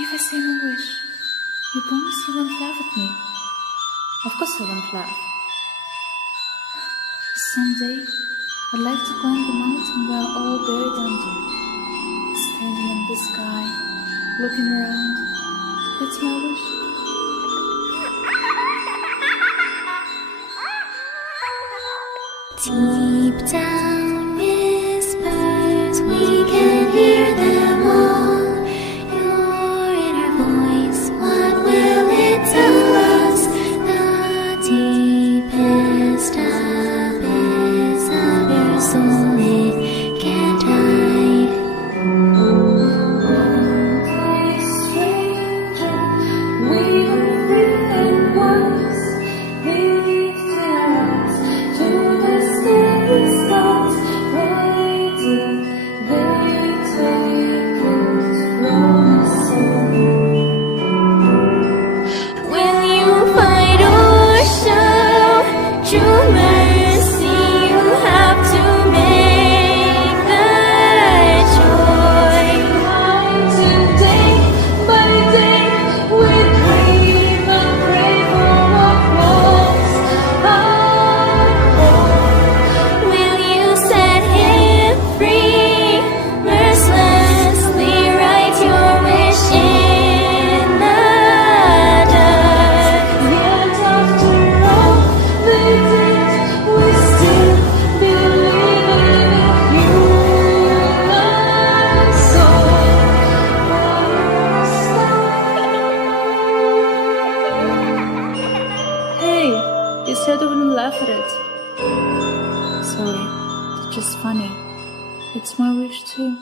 If I say my wish, you promise you won't laugh at me? Of course I won't laugh. Someday, I'd like to climb the mountain we're all buried under. Standing in the sky, looking around. That's my wish. Deep down whispers, we can hear them all. Your inner voice, what will it tell us? The deepest abyss of your soul, it can't hide. Stranger, we were free and once believed us to the steady stars, waiting, they take it from us all. Will you fight or show true mercy? You have to make the choice. Day by day, we dream and pray for what was our. Will you set him free? Mercilessly write your wish in the dust. Yet after all they did, we still believe in human soul. Hey, you said you wouldn't laugh at it. Sorry, it's just funny. It's my wish too.